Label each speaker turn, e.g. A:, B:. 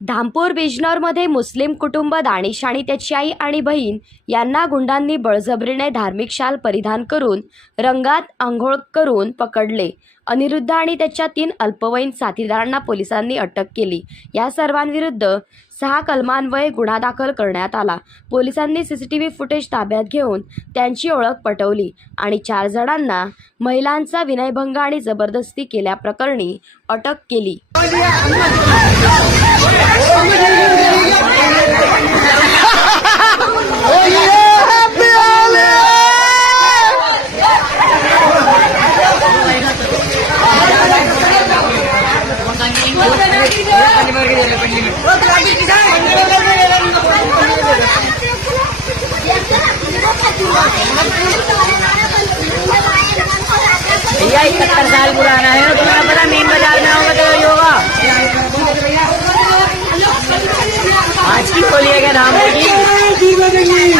A: धामपूर बिजनौरमध्ये मुस्लिम कुटुंब दानिश आणि त्याची आई आणि बहीण यांना गुंडांनी बळजबरीने धार्मिक शाल परिधान करून रंगात आंघोळ करून पकडले. अनिरुद्ध आणि त्याच्या तीन अल्पवयीन साथीदारांना पोलिसांनी अटक केली. या सर्वांविरुद्ध सहा कलमान्वये गुन्हा दाखल करण्यात आला. पोलिसांनी C C T V footage ताब्यात घेऊन त्यांची ओळख पटवली आणि चार जणांना महिलांचा विनयभंग आणि जबरदस्ती केल्याप्रकरणी अटक केली.
B: भैया इकहत्तर साल पुराना है तुम्हें पता मेन बाजार में आओगे तो वही होगा। आज की खोलिएगा है धाम होगी?